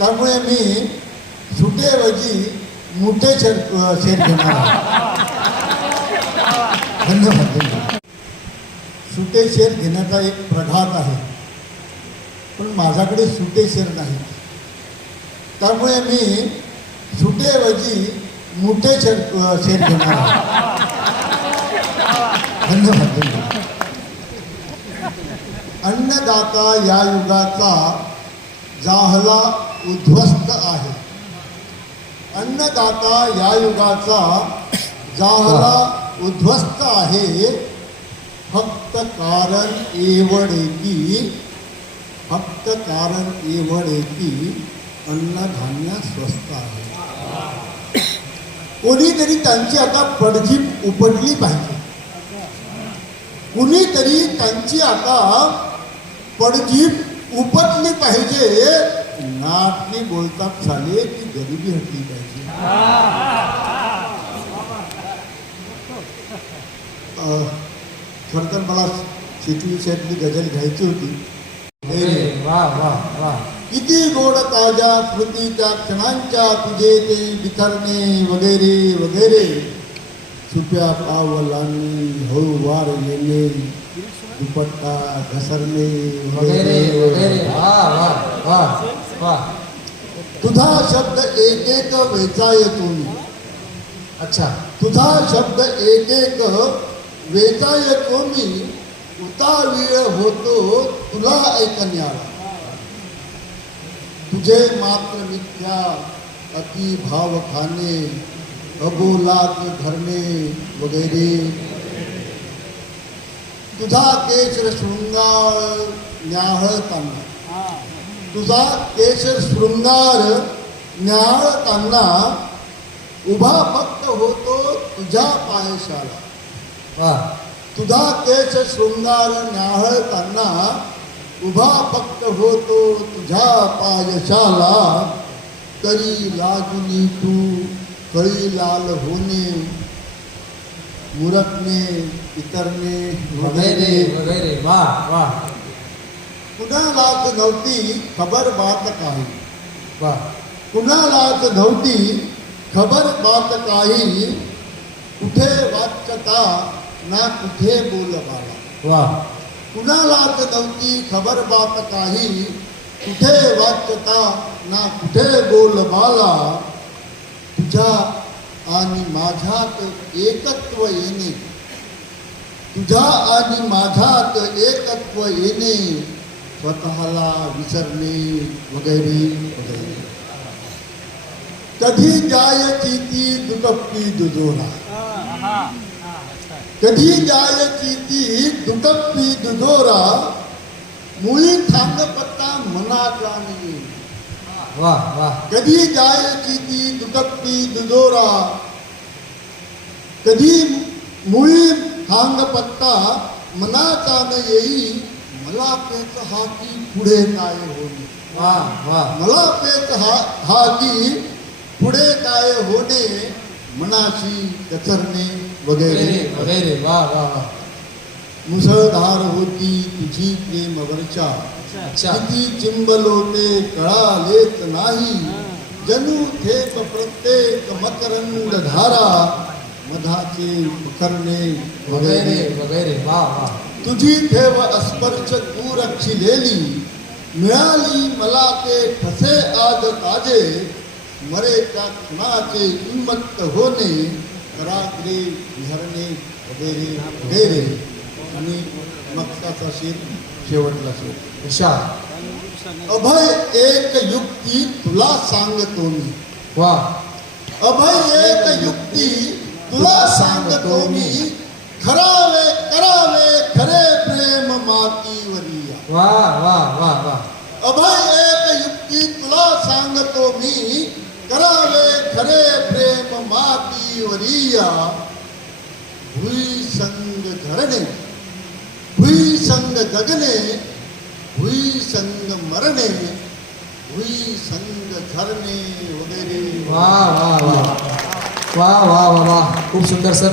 त्यामुळे मी सुटेऐवजी मोठे शेर घेणार आहे. धन्यवाद. सुटे शेर घेण्याचा एक प्रघात आहे, पण माझ्याकडे सुटे शेर नाही. त्यामुळे मी सुटेऐवजी मोठे शेर घेणार आहे. धन्यवाद. अन्नदाता या युगाचा जाहला उद्ध्वस्त आहे. अन्नदाता या युगाचा जाहला उद्ध्वस्त आहे. फक्त कारण एवढे की अन्नधान्य स्वस्त आहे. कोणीतरी त्यांची आता पडझीप उपटली पाहिजे. कुणीतरी त्यांची आता पडझीप उपटली पाहिजे. नाटकी बोलतात झाले की गरिबी हटली पाहिजे. खरं तर मला शेतीविषयातली गझल घ्यायची होती. किती गोड ताज्या स्मृती त्या क्षणांच्या तुझे ते बिथरणे वगैरे वगैरे. छुप्या पावलांनी हळूवार येणे, दुपट्टा घसरणे वगैरे वगैरे. तुझा शब्द एक एक वेचायतो मी. अच्छा, तुझा शब्द एक एक वेचायतो मी. उतावीळ होतो तुला ऐकण्याला. तुझे मात्र मिथ्या अति भाव खाणे, अबोलात धरणे वगैरे. तुझा केशर शृंगार न्याहळताना, तुझा केशर शृंगार न्याहळताना उभा फक्त होतो तुझ्या पायशाला. तुझा केश शृंगार न्याहळताना उभा फक्त होतो तुझ्या पायशाला. तरी लागुनी तू कळी लाल होणे, मुरकणे इतरणे वगैरे वगैरे. कुणालाच नव्हती खबर बात काही. कुणालाच नव्हती खबर बात काही. कुठे वाच्यता ना कुठे बोलबाला. कुणालाच नव्हती खबर बात काही. कुठे वाच्यता ना कुठे बोलबाला. तुझ्या आणि माझ्यात एकत्व येणे, तुझ्या आणि माझ्यात एकत्व येणे. स्वतःला विसरणे वगैरे वगैरे. कधी जायची ती दुटप्पी दुजोरा, कधी जायची ती दुटप्पी दुजोरा. मुळी थांगपत्ता मनाचा नाही. कधी जायची ती दुटप्पी दुजोरा. कधी मुळी थांगपत्ता मनाचा न येई. मला पेच हा की पुढे काय होणे. मला पेच हा की पुढे काय होणे. मनाशी कचरणे वगैरे वगैरे. मुसळधार होती तुझी प्रेम वर्षा. किती चिंबलोटे कळालेच नाही. जणू थेट प्रत्येक मकरंद धारा. मधाचे मुखरणे वगैरे वगैरे. तुझी ठेव अस्पर्श तू रक्षिलेली. मिळाली मला ते ठसे आज ताजे. मरेच्या क्षणाचे उन्मत्त होणे. कराग्रे विहरणे वगैरे वगैरे. आणि मक्ताचा शेर शेवटला शेर. अभय एक युक्ती तुला सांगतो मी. अभय एक युक्ती तुला सांगतो मी. करावे खरे प्रेम मातीवरिया. अभय एक युक्ती तुला सांगतो मी. करावे खरे प्रेम मातीवरिया. भुई संग धरणे, भुई संग जगणे, भुई संग मरणे, भुई संग धरणे वगैरे. वा वा वा वा वा वा वा. खूप सुंदर सर.